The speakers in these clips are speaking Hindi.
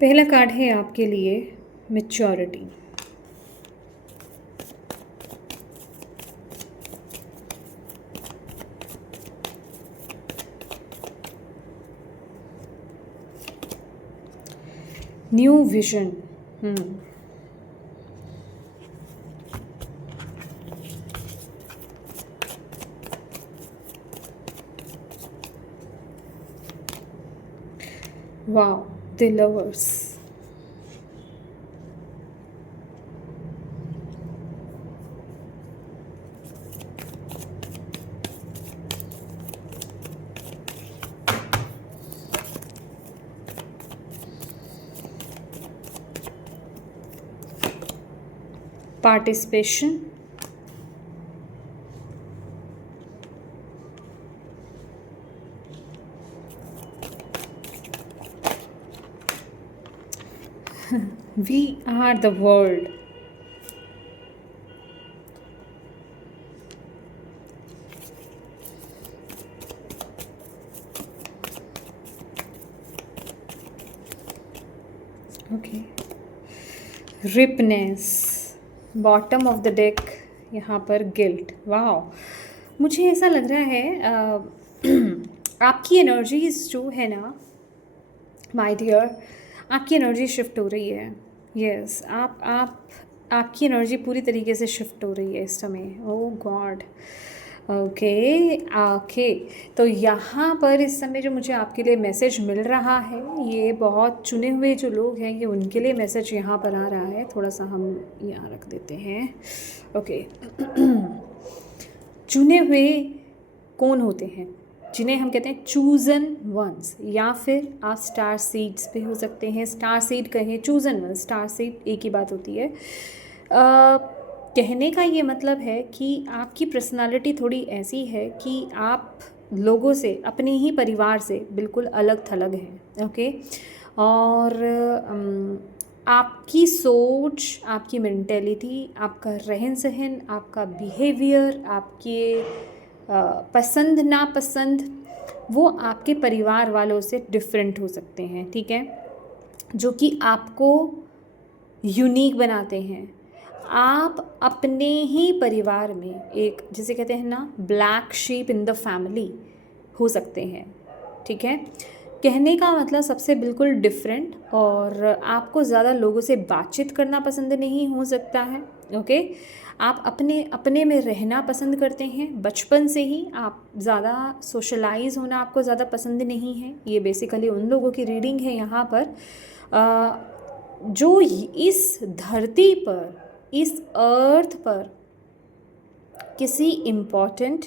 पहला कार्ड है आपके लिए maturity. New vision. Wow, the lovers. Participation. We are the world. Okay. Ripeness. Bottom of the deck यहाँ पर गिल्ट। वाओ, मुझे ऐसा लग रहा है आपकी एनर्जीज जो है ना माय डियर, आपकी एनर्जी शिफ्ट हो रही है। यस, आपकी एनर्जी पूरी तरीके से शिफ्ट हो रही है इस समय। ओह गॉड। Okay okay. तो यहाँ पर इस समय जो मुझे आपके लिए मैसेज मिल रहा है, ये बहुत चुने हुए जो लोग हैं ये उनके लिए मैसेज यहाँ पर आ रहा है। थोड़ा सा हम यहाँ रख देते हैं। ओके। चुने हुए कौन होते हैं? जिन्हें हम कहते हैं चूज़न वंस, या फिर आप स्टार सीड्स पे हो सकते हैं। स्टार सीड कहें, चूज़न वंस, स्टार सीड एक ही बात होती है। कहने का ये मतलब है कि आपकी पर्सनालिटी थोड़ी ऐसी है कि आप लोगों से, अपने ही परिवार से बिल्कुल अलग थलग हैं। ओके। और आपकी सोच, आपकी मेंटेलिटी, आपका रहन सहन, आपका बिहेवियर, आपके पसंद नापसंद, वो आपके परिवार वालों से डिफरेंट हो सकते हैं। ठीक है, जो कि आपको यूनिक बनाते हैं। आप अपने ही परिवार में एक, जिसे कहते हैं ना, black sheep in the family हो सकते हैं। ठीक है, कहने का मतलब सबसे बिल्कुल डिफरेंट। और आपको ज़्यादा लोगों से बातचीत करना पसंद नहीं हो सकता है। ओके। आप अपने अपने में रहना पसंद करते हैं बचपन से ही। आप ज़्यादा सोशलाइज होना आपको ज़्यादा पसंद नहीं है। ये बेसिकली उन लोगों की रीडिंग है यहाँ पर जो इस धरती पर, इस अर्थ पर किसी इम्पॉर्टेंट,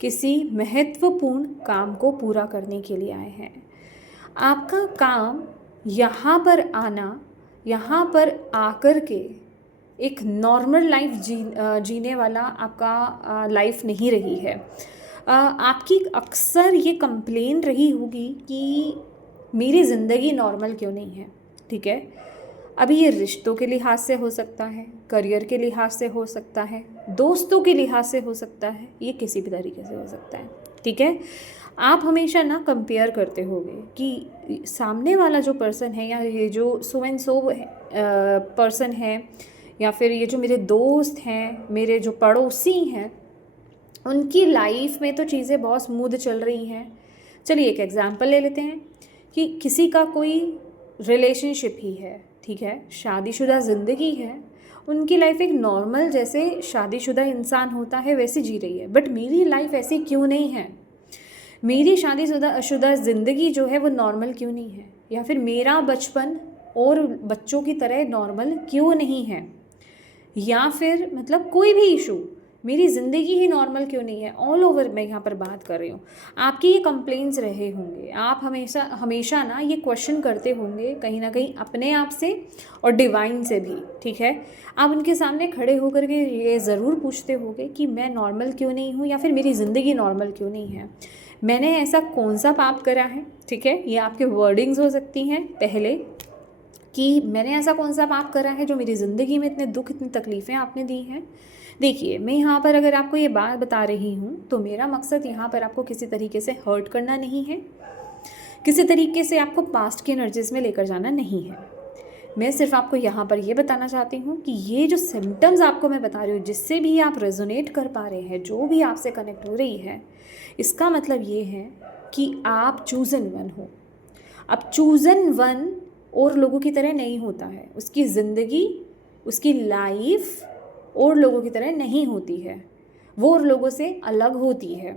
किसी महत्वपूर्ण काम को पूरा करने के लिए आए हैं। आपका काम यहाँ पर आना, यहाँ पर आकर के एक नॉर्मल लाइफ जीने वाला आपका लाइफ नहीं रही है। आपकी अक्सर ये कंप्लेन रही होगी कि मेरी ज़िंदगी नॉर्मल क्यों नहीं है। ठीक है, अभी ये रिश्तों के लिहाज से हो सकता है, करियर के लिहाज से हो सकता है, दोस्तों के लिहाज से हो सकता है, ये किसी भी तरीके से हो सकता है। ठीक है, आप हमेशा ना कंपेयर करते होगे कि सामने वाला जो पर्सन है, या ये जो सो एंड सो पर्सन है, या फिर ये जो मेरे दोस्त हैं, मेरे जो पड़ोसी हैं, उनकी लाइफ में तो चीज़ें बहुत स्मूथ चल रही हैं। चलिए एक एग्जांपल ले लेते हैं कि किसी का कोई रिलेशनशिप ही है। ठीक है, शादीशुदा ज़िंदगी है, उनकी लाइफ एक नॉर्मल जैसे शादीशुदा इंसान होता है वैसे जी रही है। बट मेरी लाइफ ऐसी क्यों नहीं है? मेरी शादीशुदा ज़िंदगी जो है वो नॉर्मल क्यों नहीं है? या फिर मेरा बचपन और बच्चों की तरह नॉर्मल क्यों नहीं है? या फिर मतलब कोई भी इशू, मेरी ज़िंदगी ही नॉर्मल क्यों नहीं है? ऑल ओवर मैं यहाँ पर बात कर रही हूँ। आपके ये कंप्लेंट्स रहे होंगे, आप हमेशा हमेशा ना ये क्वेश्चन करते होंगे कहीं ना कहीं अपने आप से और डिवाइन से भी। ठीक है, आप उनके सामने खड़े होकर के ये ज़रूर पूछते होंगे कि मैं नॉर्मल क्यों नहीं हूँ, या फिर मेरी ज़िंदगी नॉर्मल क्यों नहीं है, मैंने ऐसा कौन सा पाप करा है। ठीक है, ये आपके वर्डिंग्स हो सकती हैं पहले, कि मैंने ऐसा कौन सा पाप करा है जो मेरी ज़िंदगी में इतने दुख, इतनी तकलीफ़ें आपने दी हैं। देखिए, मैं यहाँ पर अगर आपको ये बात बता रही हूँ तो मेरा मकसद यहाँ पर आपको किसी तरीके से हर्ट करना नहीं है, किसी तरीके से आपको पास्ट की एनर्जीज में लेकर जाना नहीं है। मैं सिर्फ आपको यहाँ पर ये बताना चाहती हूँ कि ये जो सिम्टम्स आपको मैं बता रही हूँ, जिससे भी आप रेजोनेट कर पा रहे हैं, जो भी आपसे कनेक्ट हो रही है, इसका मतलब ये है कि आप चूजन वन हो। अब चूजन वन और लोगों की तरह नहीं होता है, उसकी ज़िंदगी, उसकी लाइफ और लोगों की तरह नहीं होती है, वो और लोगों से अलग होती है।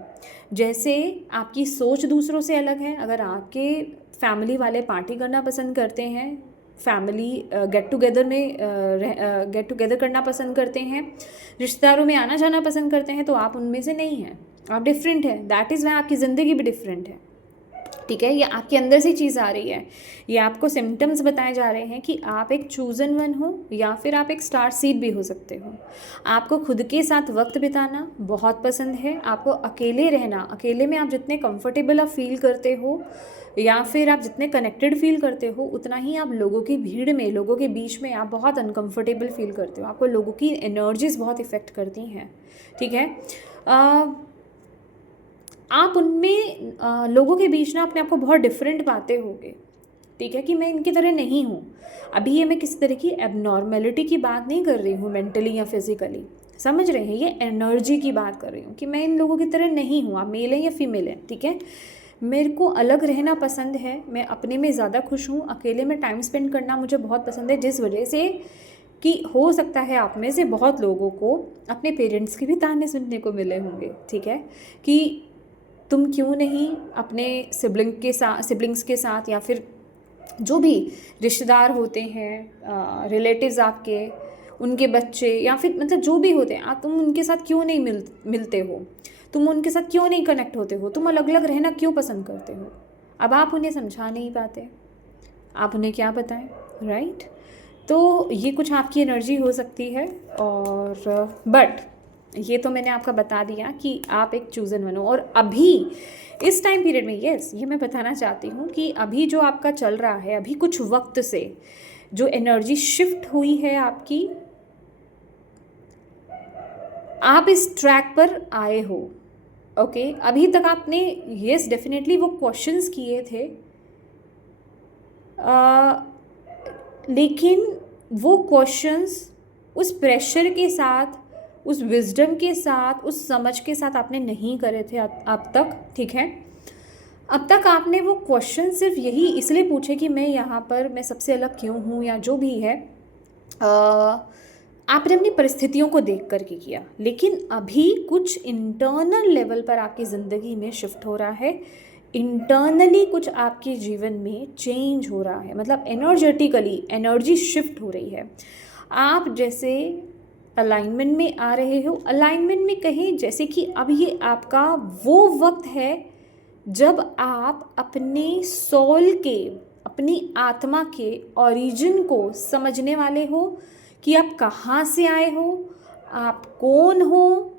जैसे आपकी सोच दूसरों से अलग है। अगर आपके फैमिली वाले पार्टी करना पसंद करते हैं, फैमिली गेट टुगेदर करना पसंद करते हैं, रिश्तेदारों में आना जाना पसंद करते हैं, तो आप उनमें से नहीं हैं, आप डिफरेंट है। दैट इज़ वाई आपकी ज़िंदगी भी डिफरेंट है। ठीक है, ये आपके अंदर से चीज़ आ रही है, ये आपको सिम्टम्स बताए जा रहे हैं कि आप एक चूजन वन हो या फिर आप एक स्टार सीड भी हो सकते हो। आपको खुद के साथ वक्त बिताना बहुत पसंद है, आपको अकेले रहना, अकेले में आप जितने कंफर्टेबल आप फील करते हो या फिर आप जितने कनेक्टेड फील करते हो, उतना ही आप लोगों की भीड़ में, लोगों के बीच में आप बहुत अनकंफर्टेबल फील करते हो। आपको लोगों की एनर्जीज बहुत इफ़ेक्ट करती हैं। ठीक है, आप उनमें लोगों के बीच ना अपने आप को बहुत डिफरेंट पाते होगे। ठीक है, कि मैं इनकी तरह नहीं हूँ। अभी ये मैं किसी तरह की एबनॉर्मेलिटी की बात नहीं कर रही हूँ, मेंटली या फिजिकली, समझ रहे हैं, ये एनर्जी की बात कर रही हूँ कि मैं इन लोगों की तरह नहीं हूँ। आप मेल हैं या फीमेल हैं, ठीक है, मेरे को अलग रहना पसंद है, मैं अपने में ज़्यादा खुश हूँ, अकेले में टाइम स्पेंड करना मुझे बहुत पसंद है। जिस वजह से कि हो सकता है आप में से बहुत लोगों को अपने पेरेंट्स के भी ताने सुनने को मिले होंगे। ठीक है, कि तुम क्यों नहीं अपने सिबलिंग्स के साथ या फिर जो भी रिश्तेदार होते हैं, रिलेटिव्स आपके, उनके बच्चे या फिर मतलब जो भी होते हैं, तुम उनके साथ क्यों नहीं मिलते हो, तुम उनके साथ क्यों नहीं कनेक्ट होते हो, तुम अलग अलग रहना क्यों पसंद करते हो। अब आप उन्हें समझा नहीं पाते, आप उन्हें क्या बताएं, राइट। तो ये कुछ आपकी एनर्जी हो सकती है। और बट ये तो मैंने आपका बता दिया कि आप एक चूजन बनो। और अभी इस टाइम पीरियड में, यस, ये मैं बताना चाहती हूँ कि अभी जो आपका चल रहा है, अभी कुछ वक्त से जो एनर्जी शिफ्ट हुई है आपकी, आप इस ट्रैक पर आए हो। ओके, अभी तक आपने यस डेफिनेटली वो क्वेश्चंस किए थे, लेकिन वो क्वेश्चंस उस प्रेशर के साथ, उस विजडम के साथ, उस समझ के साथ आपने नहीं करे थे अब तक। ठीक है, अब तक आपने वो क्वेश्चन सिर्फ यही इसलिए पूछे कि मैं यहाँ पर, मैं सबसे अलग क्यों हूँ या जो भी है, आपने अपनी परिस्थितियों को देख कर के किया। लेकिन अभी कुछ इंटरनल लेवल पर आपकी ज़िंदगी में शिफ्ट हो रहा है, इंटरनली कुछ आपके जीवन में चेंज हो रहा है, मतलब एनर्जेटिकली एनर्जी शिफ्ट हो रही है। आप जैसे अलाइनमेंट में आ रहे हो, अलाइनमेंट में कहें जैसे कि अब ये आपका वो वक्त है जब आप अपने सोल के, अपनी आत्मा के ओरिजिन को समझने वाले हो कि आप कहाँ से आए हो, आप कौन हो,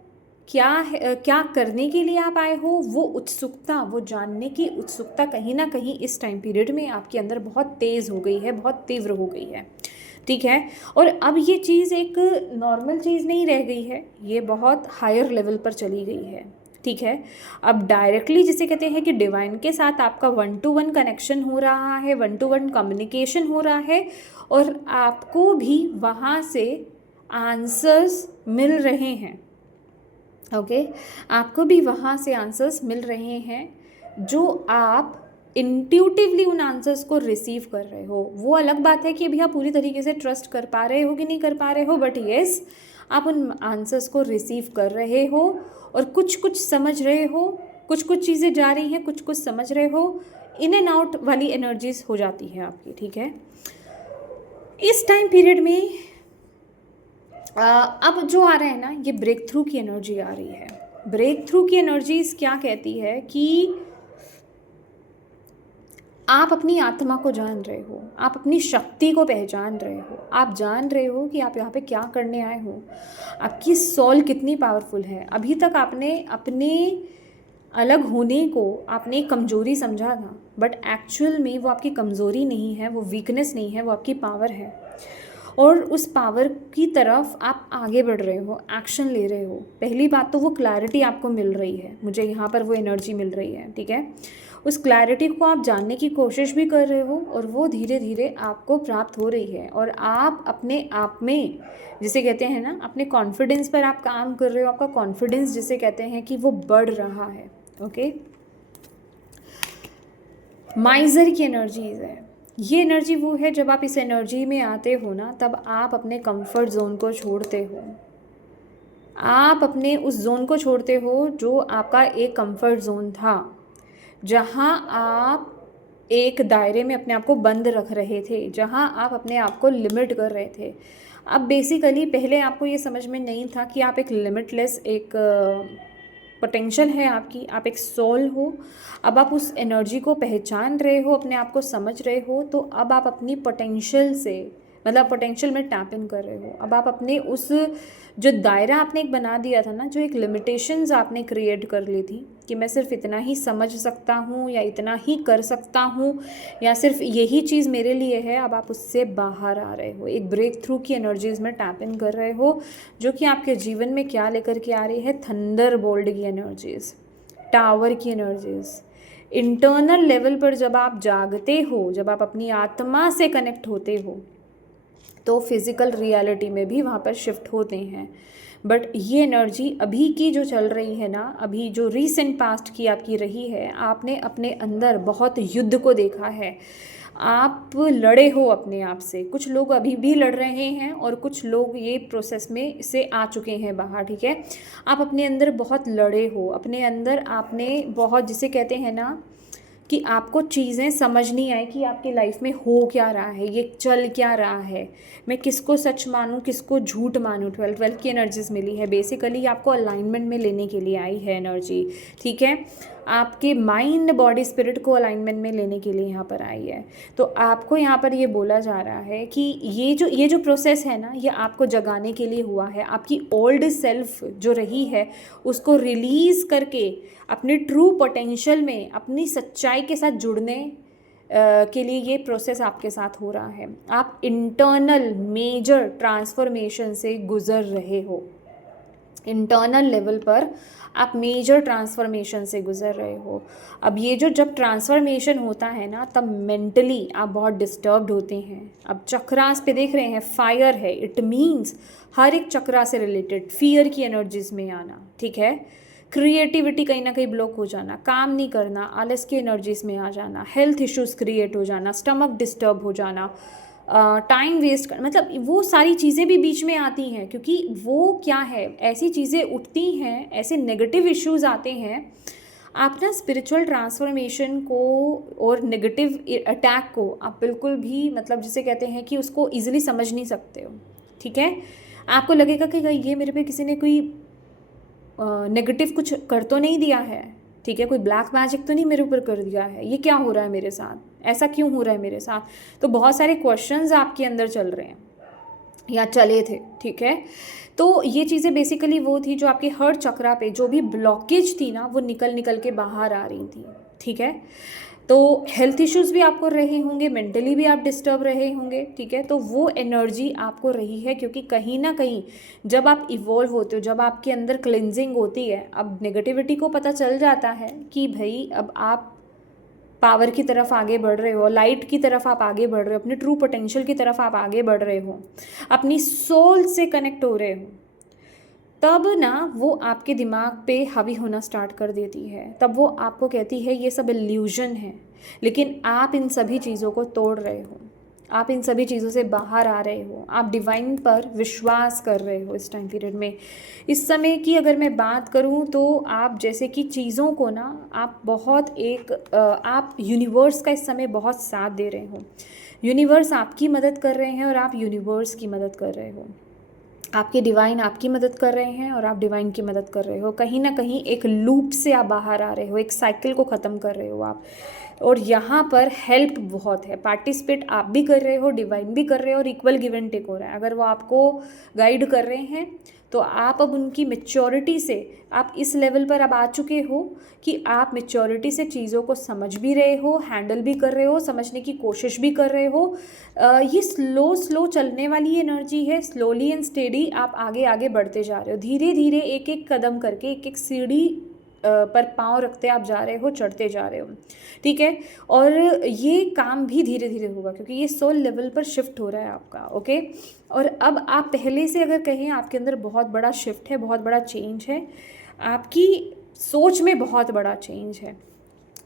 क्या है, क्या करने के लिए आप आए हो। वो उत्सुकता, वो जानने की उत्सुकता कहीं ना कहीं इस टाइम पीरियड में आपके अंदर बहुत तेज़ हो गई है, बहुत तीव्र हो गई है। ठीक है, और अब ये चीज़ एक नॉर्मल चीज़ नहीं रह गई है, ये बहुत हायर लेवल पर चली गई है। ठीक है, अब डायरेक्टली जिसे कहते हैं कि डिवाइन के साथ आपका 1-to-1 कनेक्शन हो रहा है, 1-to-1 कम्युनिकेशन हो रहा है, और आपको भी वहाँ से आंसर्स मिल रहे हैं। ओके, आपको भी वहाँ से आंसर्स मिल रहे हैं, जो आप इंट्यूटिवली उन आंसर्स को रिसीव कर रहे हो। वो अलग बात है कि अभी आप पूरी तरीके से ट्रस्ट कर पा रहे हो कि नहीं कर पा रहे हो, बट येस, आप उन आंसर्स को रिसीव कर रहे हो और कुछ कुछ समझ रहे हो, कुछ कुछ चीज़ें जा रही हैं, कुछ कुछ समझ रहे हो। इन एंड आउट वाली एनर्जीज हो जाती है आपकी। ठीक है, इस टाइम पीरियड में अब जो आ रहा है ना, ये ब्रेक थ्रू की एनर्जी आ रही है। ब्रेक थ्रू की एनर्जीज क्या कहती है कि आप अपनी आत्मा को जान रहे हो, आप अपनी शक्ति को पहचान रहे हो, आप जान रहे हो कि आप यहाँ पे क्या करने आए हो, आपकी सोल कितनी पावरफुल है। अभी तक आपने अपने अलग होने को आपने एक कमज़ोरी समझा था, बट एक्चुअल में वो आपकी कमज़ोरी नहीं है, वो वीकनेस नहीं है, वो आपकी पावर है। और उस पावर की तरफ आप आगे बढ़ रहे हो, एक्शन ले रहे हो। पहली बात तो वो क्लैरिटी आपको मिल रही है, मुझे यहाँ पर वो एनर्जी मिल रही है, ठीक है। उस क्लैरिटी को आप जानने की कोशिश भी कर रहे हो और वो धीरे धीरे आपको प्राप्त हो रही है, और आप अपने आप में, जिसे कहते हैं ना, अपने कॉन्फिडेंस पर आप काम कर रहे हो। आपका कॉन्फिडेंस जिसे कहते हैं कि वो बढ़ रहा है। ओके, माइजर की एनर्जीज है ये। एनर्जी वो है जब आप इस एनर्जी में आते हो ना, तब आप अपने कंफर्ट जोन को छोड़ते हो। आप अपने उस जोन को छोड़ते हो जो आपका एक कंफर्ट जोन था, जहाँ आप एक दायरे में अपने आप को बंद रख रहे थे, जहाँ आप अपने आप को लिमिट कर रहे थे। अब बेसिकली पहले आपको ये समझ में नहीं था कि आप एक लिमिटलेस, एक पोटेंशियल है आपकी, आप एक सोल हो। अब आप उस एनर्जी को पहचान रहे हो, अपने आप को समझ रहे हो, तो अब आप अपनी पोटेंशियल से, मतलब पोटेंशियल में टैप इन कर रहे हो। अब आप अपने उस जो दायरा आपने एक बना दिया था ना, जो एक लिमिटेशंस आपने क्रिएट कर ली थी कि मैं सिर्फ इतना ही समझ सकता हूँ या इतना ही कर सकता हूँ या सिर्फ यही चीज़ मेरे लिए है, अब आप उससे बाहर आ रहे हो। एक ब्रेक थ्रू की एनर्जीज में टैप इन कर रहे हो, जो कि आपके जीवन में क्या लेकर के आ रही है? थंडर बोल्ट की एनर्जीज, टावर की एनर्जीज। इंटरनल लेवल पर जब आप जागते हो, जब आप अपनी आत्मा से कनेक्ट होते हो, तो फिज़िकल रियलिटी में भी वहाँ पर शिफ्ट होते हैं। बट ये एनर्जी अभी की जो चल रही है ना, अभी जो रीसेंट पास्ट की आपकी रही है, आपने अपने अंदर बहुत युद्ध को देखा है। आप लड़े हो अपने आप से। कुछ लोग अभी भी लड़ रहे हैं और कुछ लोग ये प्रोसेस में से आ चुके हैं बाहर, ठीक है। आप अपने अंदर बहुत लड़े हो, अपने अंदर आपने बहुत, जिसे कहते हैं ना कि आपको चीज़ें समझ नहीं आई कि आपकी लाइफ में हो क्या रहा है, ये चल क्या रहा है, मैं किसको सच मानूं, किसको झूठ मानूं। 12 की एनर्जीज मिली है, बेसिकली आपको अलाइनमेंट में लेने के लिए आई है एनर्जी, ठीक है। आपके माइंड बॉडी स्पिरिट को अलाइनमेंट में लेने के लिए यहाँ पर आई है। तो आपको यहाँ पर ये बोला जा रहा है कि ये जो प्रोसेस है ना, ये आपको जगाने के लिए हुआ है। आपकी ओल्ड सेल्फ जो रही है उसको रिलीज़ करके अपने ट्रू पोटेंशियल में, अपनी सच्चाई के साथ जुड़ने के लिए ये प्रोसेस आपके साथ हो रहा है। आप इंटरनल मेजर ट्रांसफॉर्मेशन से गुजर रहे हो। इंटरनल लेवल पर आप मेजर ट्रांसफॉर्मेशन से गुजर रहे हो। अब ये जो जब ट्रांसफॉर्मेशन होता है ना, तब मेंटली आप बहुत डिस्टर्ब्ड होते हैं। अब चक्रास पे देख रहे हैं, फायर है, इट मीन्स हर एक चक्रा से रिलेटेड फियर की एनर्जीज में आना, ठीक है। क्रिएटिविटी कहीं ना कहीं ब्लॉक हो जाना, काम नहीं करना, आलस की एनर्जीज में आ जाना, हेल्थ इश्यूज क्रिएट हो जाना, स्टमक डिस्टर्ब हो जाना, टाइम वेस्ट कर, मतलब वो सारी चीज़ें भी बीच में आती हैं। क्योंकि वो क्या है, ऐसी चीज़ें उठती हैं, ऐसे नेगेटिव इश्यूज आते हैं। आप ना स्पिरिचुअल ट्रांसफॉर्मेशन को और नेगेटिव अटैक को आप बिल्कुल भी, मतलब जिसे कहते हैं कि उसको ईजिली समझ नहीं सकते हो, ठीक है। आपको लगेगा कि ये मेरे पे किसी ने कोई नेगेटिव कुछ कर तो नहीं दिया है, ठीक है, कोई ब्लैक मैजिक तो नहीं मेरे ऊपर कर दिया है, ये क्या हो रहा है मेरे साथ, ऐसा क्यों हो रहा है मेरे साथ। तो बहुत सारे क्वेश्चंस आपके अंदर चल रहे हैं या चले थे, ठीक है। तो ये चीज़ें बेसिकली वो थी जो आपके हर चक्रा पे जो भी ब्लॉकेज थी ना, वो निकल के बाहर आ रही थी, ठीक है। तो हेल्थ इश्यूज़ भी आपको रहे होंगे, मेंटली भी आप डिस्टर्ब रहे होंगे, ठीक है। तो वो एनर्जी आपको रही है, क्योंकि कहीं ना कहीं जब आप इवॉल्व होते हो, जब आपके अंदर क्लिनजिंग होती है, अब नेगेटिविटी को पता चल जाता है कि भाई अब आप पावर की तरफ आगे बढ़ रहे हो, लाइट की तरफ आप आगे बढ़ रहे हो, अपने ट्रू पोटेंशियल की तरफ आप आगे बढ़ रहे हो, अपनी सोल से कनेक्ट हो रहे हो, तब ना वो आपके दिमाग पे हावी होना स्टार्ट कर देती है। तब वो आपको कहती है ये सब इल्यूजन है, लेकिन आप इन सभी चीज़ों को तोड़ रहे हो, आप इन सभी चीज़ों से बाहर आ रहे हो, आप डिवाइन पर विश्वास कर रहे हो इस टाइम पीरियड में। इस समय की अगर मैं बात करूँ तो आप जैसे कि चीज़ों को ना, आप बहुत एक आप यूनिवर्स का इस समय बहुत साथ दे रहे हो। यूनिवर्स आपकी मदद कर रहे हैं और आप यूनिवर्स की मदद कर रहे हो। आपके डिवाइन आपकी मदद कर रहे हैं और आप डिवाइन की मदद कर रहे हो। कहीं ना कहीं एक लूप से आप बाहर आ रहे हो, एक साइकिल को ख़त्म कर रहे हो आप। और यहाँ पर हेल्प बहुत है, पार्टिसिपेट आप भी कर रहे हो, डिवाइन भी कर रहे हो, और इक्वल गिव एंड टेक हो रहा है। अगर वो आपको गाइड कर रहे हैं तो आप अब उनकी मैच्योरिटी से आप इस लेवल पर अब आ चुके हो कि आप मैच्योरिटी से चीज़ों को समझ भी रहे हो, हैंडल भी कर रहे हो, समझने की कोशिश भी कर रहे हो। ये स्लो स्लो चलने वाली एनर्जी है, स्लोली एंड स्टेडी आप आगे आगे बढ़ते जा रहे हो, धीरे धीरे एक एक कदम करके, एक एक सीढ़ी पर पाँव रखते आप जा रहे हो, चढ़ते जा रहे हो, ठीक है। और ये काम भी धीरे धीरे होगा क्योंकि ये सोल लेवल पर शिफ्ट हो रहा है आपका, ओके। और अब आप पहले से अगर कहें आपके अंदर बहुत बड़ा शिफ्ट है, बहुत बड़ा चेंज है, आपकी सोच में बहुत बड़ा चेंज है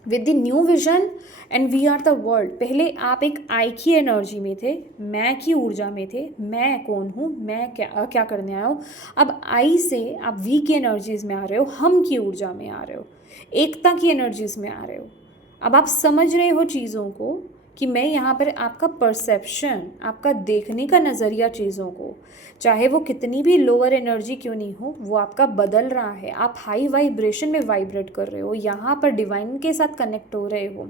with the new vision and we are the world. पहले आप एक आई की एनर्जी में थे, मैं की ऊर्जा में थे, मैं कौन हूँ, मैं क्या करने आया हूँ। अब आई से आप वी की एनर्जीज में आ रहे हो, हम की ऊर्जा में आ रहे हो, एकता की एनर्जीज में आ रहे हो। अब आप समझ रहे हो चीज़ों को कि मैं यहाँ पर आपका परसेप्शन, आपका देखने का नज़रिया चीज़ों को, चाहे वो कितनी भी लोअर एनर्जी क्यों नहीं हो, वो आपका बदल रहा है। आप हाई वाइब्रेशन में वाइब्रेट कर रहे हो, यहाँ पर डिवाइन के साथ कनेक्ट हो रहे हो,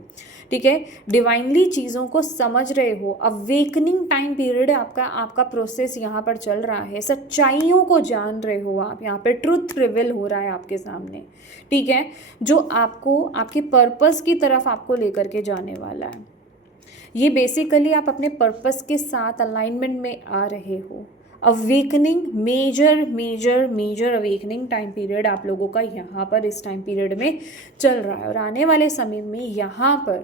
ठीक है। डिवाइनली चीज़ों को समझ रहे हो। अवेकनिंग टाइम पीरियड आपका प्रोसेस यहाँ पर चल रहा है। सच्चाइयों को जान रहे हो आप, यहाँ पर ट्रुथ रिवील हो रहा है आपके सामने, ठीक है, जो आपको आपके पर्पस की तरफ आपको लेकर के जाने वाला है। ये बेसिकली आप अपने पर्पस के साथ अलाइनमेंट में आ रहे हो। Awakening, major major major awakening time period आप लोगों का यहाँ पर इस टाइम पीरियड में चल रहा है। और आने वाले समय में यहाँ पर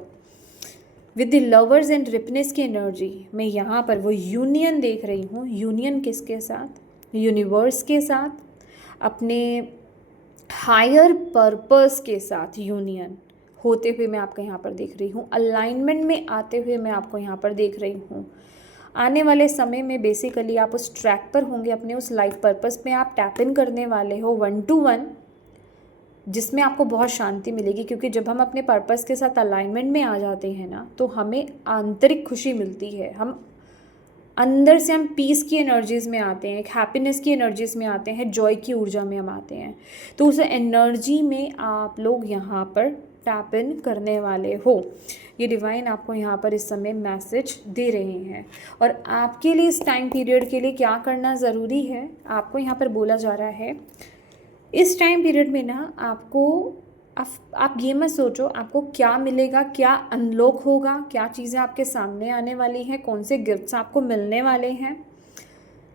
विद द लवर्स एंड रिपनेस की एनर्जी मैं यहाँ पर वो यूनियन देख रही हूँ। यूनियन किसके साथ? यूनिवर्स के साथ, अपने हायर पर्पस के साथ यूनियन होते हुए मैं आपको यहाँ पर देख रही हूँ। अलाइनमेंट में आते हुए मैं आपको यहाँ पर देख रही हूँ। आने वाले समय में बेसिकली आप उस ट्रैक पर होंगे, अपने उस लाइफ पर्पस में आप टैप इन करने वाले हो 1 to 1, जिसमें आपको बहुत शांति मिलेगी। क्योंकि जब हम अपने पर्पस के साथ अलाइनमेंट में आ जाते हैं ना, तो हमें आंतरिक खुशी मिलती है। हम अंदर से हम पीस की एनर्जीज़ में आते हैं, एक हैप्पीनेस की एनर्जीज़ में आते हैं, जॉय की ऊर्जा में हम आते हैं। तो उस एनर्जी में आप लोग यहाँ पर टैप इन करने वाले हो। ये डिवाइन आपको यहाँ पर इस समय मैसेज दे रहे हैं। और आपके लिए इस टाइम पीरियड के लिए क्या करना ज़रूरी है, आपको यहाँ पर बोला जा रहा है इस टाइम पीरियड में ना आपको आप ये मत सोचो आपको क्या मिलेगा, क्या अनलॉक होगा, क्या चीज़ें आपके सामने आने वाली हैं, कौन से गिफ्ट्स आपको मिलने वाले हैं,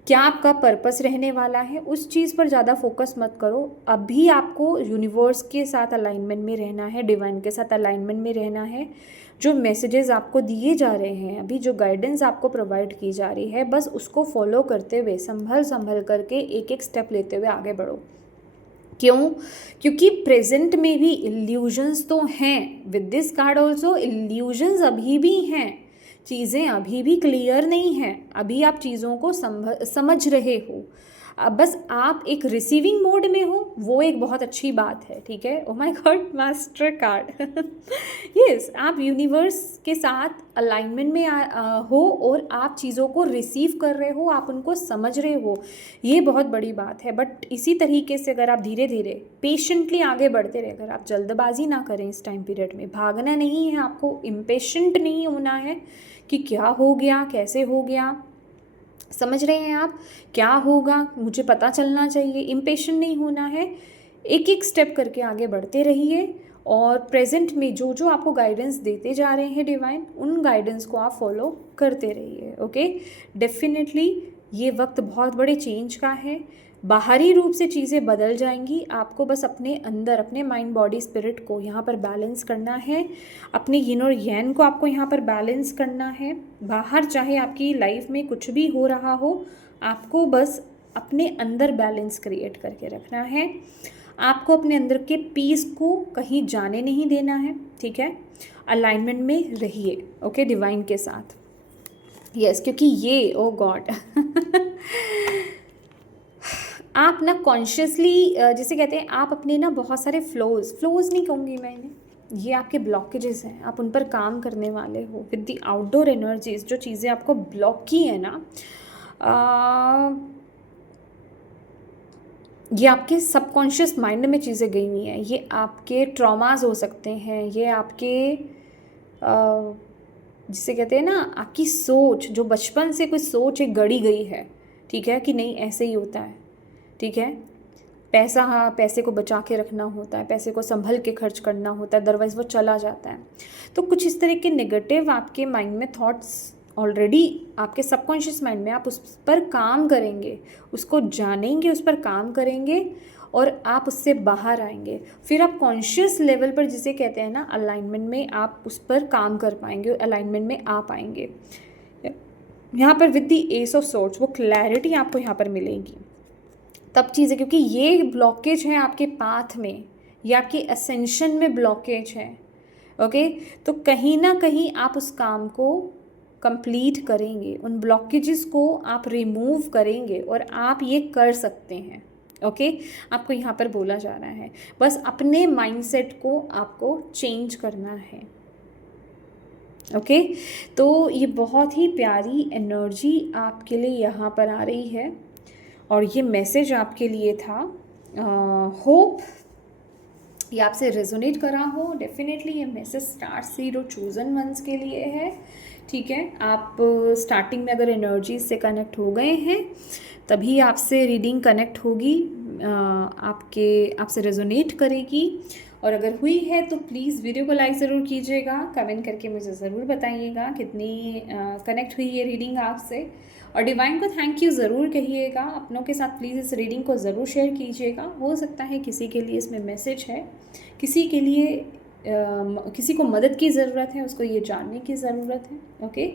क्या आपका पर्पस रहने वाला है, उस चीज़ पर ज़्यादा फोकस मत करो। अभी आपको यूनिवर्स के साथ अलाइनमेंट में रहना है, डिवाइन के साथ अलाइनमेंट में रहना है। जो मैसेजेस आपको दिए जा रहे हैं, अभी जो गाइडेंस आपको प्रोवाइड की जा रही है, बस उसको फॉलो करते हुए संभल करके एक एक स्टेप लेते हुए आगे बढ़ो। क्यों? क्योंकि प्रेजेंट में भी इल्यूजन्स तो हैं। With this card also illusions अभी भी हैं, चीज़ें अभी भी क्लियर नहीं हैं, अभी आप चीज़ों को समझ रहे हो। अब बस आप एक रिसीविंग मोड में हो, वो एक बहुत अच्छी बात है, ठीक है। Oh my God, master card yes, आप यूनिवर्स के साथ अलाइनमेंट में हो और आप चीज़ों को रिसीव कर रहे हो, आप उनको समझ रहे हो, ये बहुत बड़ी बात है। बट इसी तरीके से अगर आप धीरे धीरे पेशेंटली आगे बढ़ते रहे, अगर आप जल्दबाजी ना करें इस टाइम पीरियड में, भागना नहीं है आपको, इम्पेशेंट नहीं होना है कि क्या हो गया, कैसे हो गया, समझ रहे हैं आप, क्या होगा मुझे पता चलना चाहिए, इम्पेशेंट नहीं होना है। एक एक स्टेप करके आगे बढ़ते रहिए और प्रेजेंट में जो जो आपको गाइडेंस देते जा रहे हैं डिवाइन, उन गाइडेंस को आप फॉलो करते रहिए, ओके। डेफिनेटली ये वक्त बहुत बड़े चेंज का है, बाहरी रूप से चीज़ें बदल जाएंगी। आपको बस अपने अंदर, अपने माइंड बॉडी स्पिरिट को यहाँ पर बैलेंस करना है, अपने यिन और यैन को आपको यहाँ पर बैलेंस करना है। बाहर चाहे आपकी लाइफ में कुछ भी हो रहा हो, आपको बस अपने अंदर बैलेंस क्रिएट करके रखना है। आपको अपने अंदर के पीस को कहीं जाने नहीं देना है, ठीक है। अलाइनमेंट में रहिए, ओके, डिवाइन के साथ। यस, क्योंकि ये ओ गॉड आप ना कॉन्शियसली, जिसे कहते हैं, आप अपने ना बहुत सारे फ्लोज नहीं कहूँगी मैं इन्हें, ये आपके ब्लॉकेजेस हैं, आप उन पर काम करने वाले हो विद द आउटडोर एनर्जीज। जो चीज़ें आपको ब्लॉक की है ना, ये आपके सबकॉन्शियस माइंड में चीज़ें गई हुई हैं, ये आपके ट्रॉमास हो सकते हैं, ये आपके जिसे कहते हैं ना, आपकी सोच, जो बचपन से कोई सोच एक गढ़ी गई है, ठीक है, कि नहीं ऐसे ही होता है, ठीक है। पैसा, हाँ, पैसे को बचा के रखना होता है, पैसे को संभल के खर्च करना होता है, अदरवाइज़ वो चला जाता है। तो कुछ इस तरह के नेगेटिव आपके माइंड में थॉट्स ऑलरेडी आपके सबकॉन्शियस माइंड में, आप उस पर काम करेंगे, उसको जानेंगे, उस पर काम करेंगे और आप उससे बाहर आएंगे। फिर आप कॉन्शियस लेवल पर, जिसे कहते हैं ना अलाइनमेंट में, आप उस पर काम कर पाएंगे, अलाइनमेंट में आ पाएंगे। यहाँ पर with the S of swords वो क्लैरिटी आपको यहाँ पर मिलेगी तब चीज़ें, क्योंकि ये ब्लॉकेज है आपके पाथ में, ये आपकी असेंशन में ब्लॉकेज है। ओके, तो कहीं ना कहीं आप उस काम को कंप्लीट करेंगे, उन ब्लॉकेजेस को आप रिमूव करेंगे और आप ये कर सकते हैं। ओके, आपको यहाँ पर बोला जा रहा है बस अपने माइंडसेट को आपको चेंज करना है। ओके, तो ये बहुत ही प्यारी एनर्जी आपके लिए यहाँ पर आ रही है और ये मैसेज आपके लिए था। होप ये आपसे रेजोनेट करा हो। डेफिनेटली ये मैसेज स्टार सीड और चूजन वंस के लिए है। ठीक है, आप स्टार्टिंग में अगर एनर्जी से कनेक्ट हो गए हैं तभी आपसे रीडिंग कनेक्ट होगी, आपसे रेजोनेट करेगी। और अगर हुई है तो प्लीज़ वीडियो को लाइक ज़रूर कीजिएगा, कमेंट करके मुझे ज़रूर बताइएगा कितनी कनेक्ट हुई है रीडिंग आपसे। और डिवाइन को थैंक यू ज़रूर कहिएगा। अपनों के साथ प्लीज़ इस रीडिंग को ज़रूर शेयर कीजिएगा। हो सकता है किसी के लिए इसमें मैसेज है, किसी के लिए किसी को मदद की ज़रूरत है, उसको ये जानने की ज़रूरत है। ओके,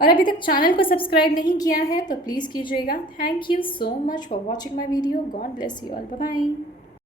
और अभी तक चैनल को सब्सक्राइब नहीं किया है तो प्लीज़ कीजिएगा। Thank you so much for watching my video. God bless you all. Bye bye.